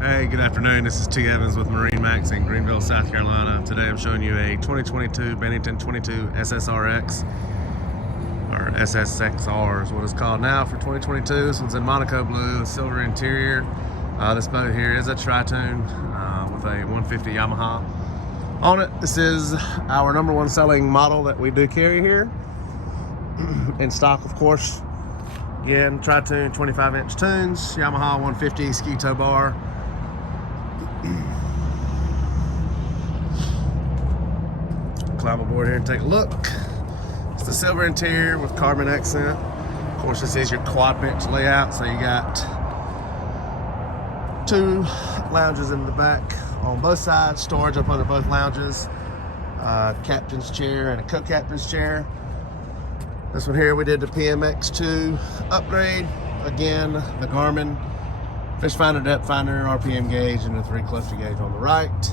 Hey, good afternoon. This is T. Evans with MarineMax in Greenville, South Carolina. Today I'm showing you a 2022 Bennington 22 SSRX, or SSXR is what it's called now for 2022. This one's in Monaco blue, a silver interior. This boat here is a Tritoon with a 150 Yamaha on it. This is our #1 selling model that we do carry here in stock, of course. Again, Tritoon 25-inch tunes, Yamaha 150 ski tow bar. Climb aboard here and take a look. It's the silver interior with carbon accent. Of course, this is your quad bench layout, so you got 2 lounges in the back on both sides, storage up under both lounges, captain's chair and a co-captain's chair. This one here, we did the PMX2 upgrade. Again, the Garmin fish finder, depth finder, RPM gauge, and the 3 cluster gauge on the right.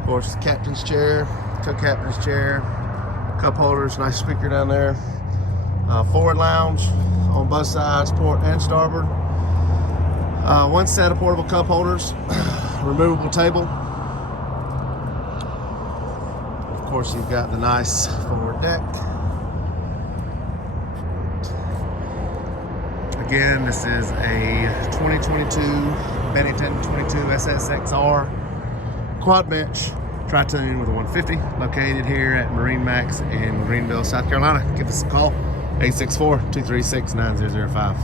Of course, captain's chair, co-captain's chair, cup holders, nice speaker down there. Forward lounge on both sides, port and starboard. 1 set of portable cup holders, removable table. Of course, you've got the nice forward deck. Again, this is a 2022 Bennington 22 SSXR quad bench Tritoon with a 150, located here at MarineMax in Greenville, South Carolina. Give us a call, 864-236-9005.